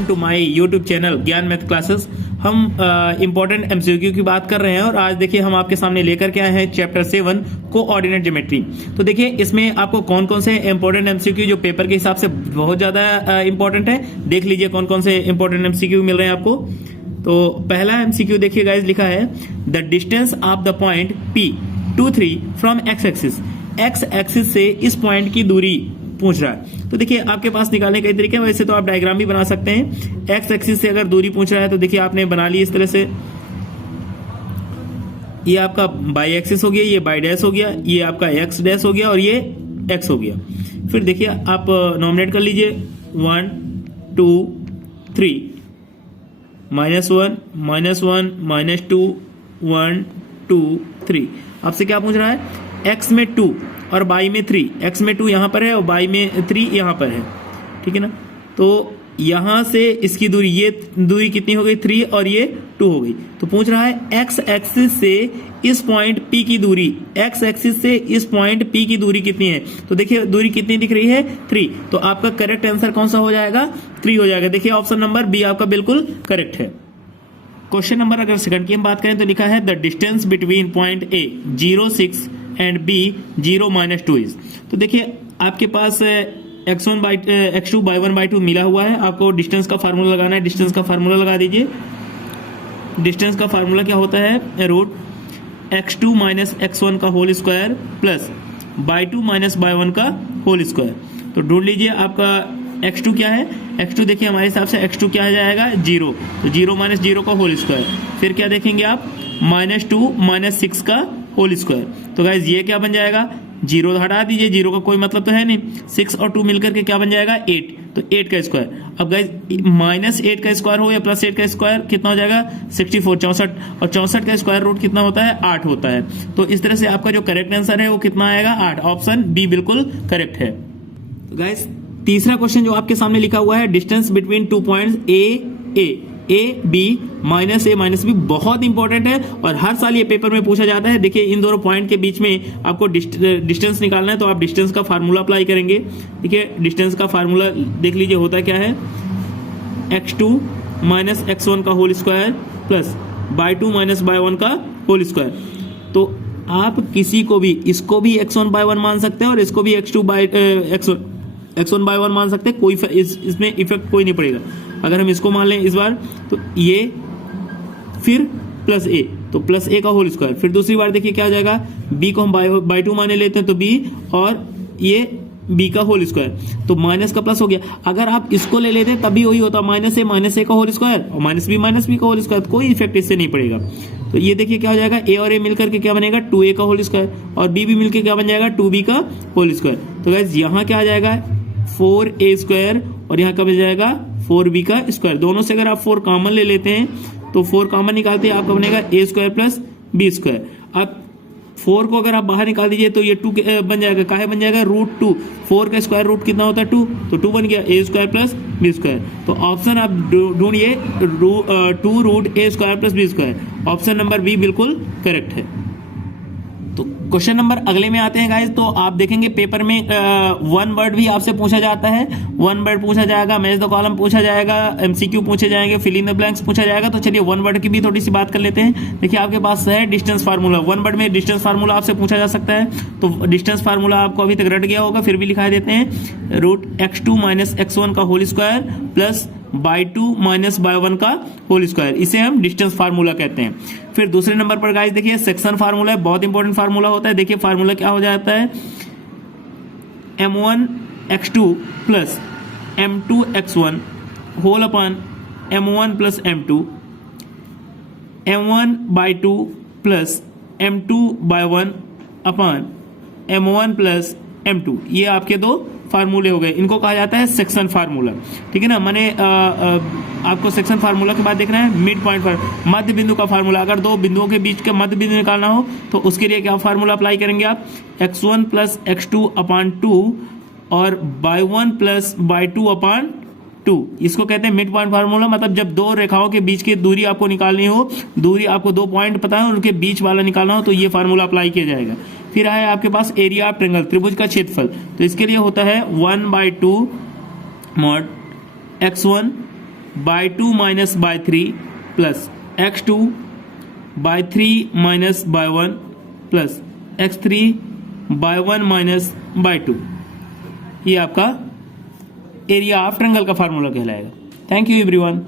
Welcome to my YouTube channel Gyan math classes. हम important MCQ की बात कर रहे हैं और आज देखिए हम आपके सामने लेकर के आए हैं चैप्टर 7 कोऑर्डिनेट ज्योमेट्री। तो देखिए इसमें आपको कौन कौन से इंपॉर्टेंट एमसीक्यू जो पेपर के हिसाब से बहुत ज्यादा इंपॉर्टेंट है, देख लीजिए कौन कौन से इंपॉर्टेंट एमसीक्यू मिल रहे हैं आपको। तो पहला एमसीक्यू देखिए गाइस, लिखा है the distance of the point P23 from x axis. X axis से इस पॉइंट की दूरी पूछ रहा है। तो देखिए आपके पास निकालने कई तरीके हैं, वैसे तो आप डायग्राम भी बना सकते हैं। एक्स एक्सिस से अगर दूरी पूछ रहा है तो देखिए आपने बना ली इस तरह से, ये आपका बाई एक्सिस हो गया, ये बाई डैश हो गया, ये आपका एक्स डैश हो गया और ये एक्स हो गया। फिर देखिए आप नॉमिनेट कर लीजिए 1 2 3 -1 -1 -2 1 2 3। आपसे क्या पूछ रहा है? एक्स में 2 और बाई में 3। एक्स में 2 यहाँ पर है और बाई में 3 यहाँ पर है, ठीक है ना। तो यहाँ से इसकी दूरी, ये दूरी कितनी हो गई? 3 और ये 2 हो गई। तो पूछ रहा है एक्स एक्सिस से इस पॉइंट P की दूरी, एक्स एक्सिस से इस पॉइंट P की दूरी कितनी है? तो देखिए दूरी कितनी दिख रही है? 3। तो आपका करेक्ट आंसर कौन सा हो जाएगा? 3 हो जाएगा। देखिए ऑप्शन नंबर बी आपका बिल्कुल करेक्ट है। क्वेश्चन नंबर अगर सेकंड की हम बात करें तो लिखा है the distance between point A 0 6 and B 0 -2 is. तो देखिए आपके पास x2 by 1/2 मिला हुआ है, आपको डिस्टेंस का फार्मूला लगाना है। डिस्टेंस का फार्मूला लगा दीजिए। डिस्टेंस का फार्मूला क्या होता है? √x2 - x1 का whole square plus by2 - by1 का होल स्क्वायर। तो ढूंढ लीजिए आपका x2 क्या है। x2 देखिए हमारे हिसाब से x2 क्या आ जाएगा? 0। तो 0 - 0 का होल स्क्वायर। फिर क्या देखेंगे आप? -2 - 6 का होल स्क्वायर। तो गाइज ये क्या बन जाएगा? 0 हटा दीजिए, 0 का कोई मतलब तो है नहीं। 6 और 2 मिलकर के क्या बन जाएगा? 8। तो 8 का स्क्वायर। अब गाइज -8 का स्क्वायर हो या +8 का स्क्वायर कितना हो जाएगा? 64 64। और 64 का स्क्वायर रूट कितना होता है? 8 होता है। तो इस तरह से आपका जो करेक्ट आंसर है वो कितना आएगा? 8। ऑप्शन बी बिल्कुल करेक्ट है। तो गाइज तीसरा क्वेश्चन जो आपके सामने लिखा हुआ है distance between 2 points A B -A -B बहुत इंपॉर्टेंट है और हर साल ये पेपर में पूछा जाता है। देखिए इन दोनों पॉइंट के बीच में आपको डिस्टेंस निकालना है, तो आप डिस्टेंस का फार्मूला अप्लाई करेंगे। देखिए डिस्टेंस का फार्मूला देख लीजिए होता क्या है? x2 - x1 का whole square plus by2 - by1 का होल स्क्वायर। तो आप किसी को भी, इसको भी x1 by 1 मान सकते हैं और इसको भी x1 by 1 मान सकते हैं। कोई इसमें इफेक्ट कोई नहीं पड़ेगा। अगर हम इसको मान लें इस बार तो ये फिर +a, तो +a का होल स्क्वायर। फिर दूसरी बार देखिए क्या हो जाएगा? b को हम बाई 2 माने लेते हैं तो b और ये b का होल स्क्वायर। तो माइनस का प्लस हो गया। अगर आप इसको ले लेते तब भी वही होता -a का होल स्क्वायर और -b का होल स्क्वायर। कोई इफेक्ट इससे नहीं पड़ेगा। तो ये देखिए क्या हो जाएगा? a और a मिलकर के क्या बनेगा? 2a का होल स्क्वायर और b भी मिलकर क्या बन जाएगा? 2b का होल स्क्वायर। तो गाइस यहाँ क्या आ जाएगा? 4a स्क्वायर और यहाँ क्या बन जाएगा? 4b का स्क्वायर। दोनों से अगर आप 4 कॉमन ले लेते हैं तो 4 कॉमन निकालते हैं आपका बनेगा a square plus b square. अब 4 को अगर आप बाहर निकाल दीजिए तो ये 2 बन जाएगा। काहे बन जाएगा? √2। 4 का स्क्वायर रूट कितना होता है? 2। तो 2 बन गया a square plus b square. तो ऑप्शन आप ढूंढिए 2√a square plus b square. Option number B बिल्कुल करेक्ट है। तो क्वेश्चन नंबर अगले में आते हैं गाइस। तो आप देखेंगे पेपर में 1 वर्ड भी आपसे पूछा जाता है। 1 वर्ड पूछा जाएगा, मैच द कॉलम पूछा जाएगा, एमसीक्यू पूछे जाएंगे, फिल इन द ब्लैंक्स पूछा जाएगा। तो चलिए 1 वर्ड की भी थोड़ी सी बात कर लेते हैं। देखिए आपके पास है डिस्टेंस फार्मूला। 1 वर्ड में डिस्टेंस फार्मूला आपसे पूछा जा सकता है। तो डिस्टेंस फार्मूला आपको अभी तक रट गया होगा, फिर भी लिखा देते हैं। √x2 - x1 का whole square plus by2 - by1 का होल स्क्वायर। इसे हम डिस्टेंस फार्मूला कहते हैं। फिर दूसरे नंबर पर गाइस देखिए सेक्शन फार्मूला है, बहुत इंपॉर्टेंट फार्मूला होता है। देखिए फार्मूला क्या हो जाता है? m1x2 plus m2x1 whole upon m1 plus m2, m1/2 plus m2/1 upon m1 plus m2। ये आपके दो फार्मूले हो गए। इनको कहा जाता है सेक्शन फार्मूला, ठीक है ना। मैंने आपको सेक्शन फार्मूला के बाद देखना है मिड पॉइंट पर मध्य बिंदु का फार्मूला। अगर दो बिंदुओं के बीच का मध्य बिंदु निकालना हो तो उसके लिए क्या फार्मूला अप्लाई करेंगे आप? x1 प्लस x2/2 और y1 प्लस y2/2। इसको कहते हैं मिड पॉइंट फार्मूला। मतलब जब दो रेखाओं के बीच की दूरी आपको निकालनी हो, दूरी आपको 2 पॉइंट पता है उनके बीच वाला निकालना हो, तो ये फार्मूला अप्लाई किया जाएगा। फिर आया आपके पास एरिया ऑफ ट्रायंगल, त्रिभुज का क्षेत्रफल। तो इसके लिए होता है 1/2 mod x1 by 2 minus by 3 plus x2 by 3 minus by 1 plus x3 by 1 minus by 2। ये आपका एरिया ऑफ ट्रायंगल का फार्मूला कहलाएगा। Thank you everyone.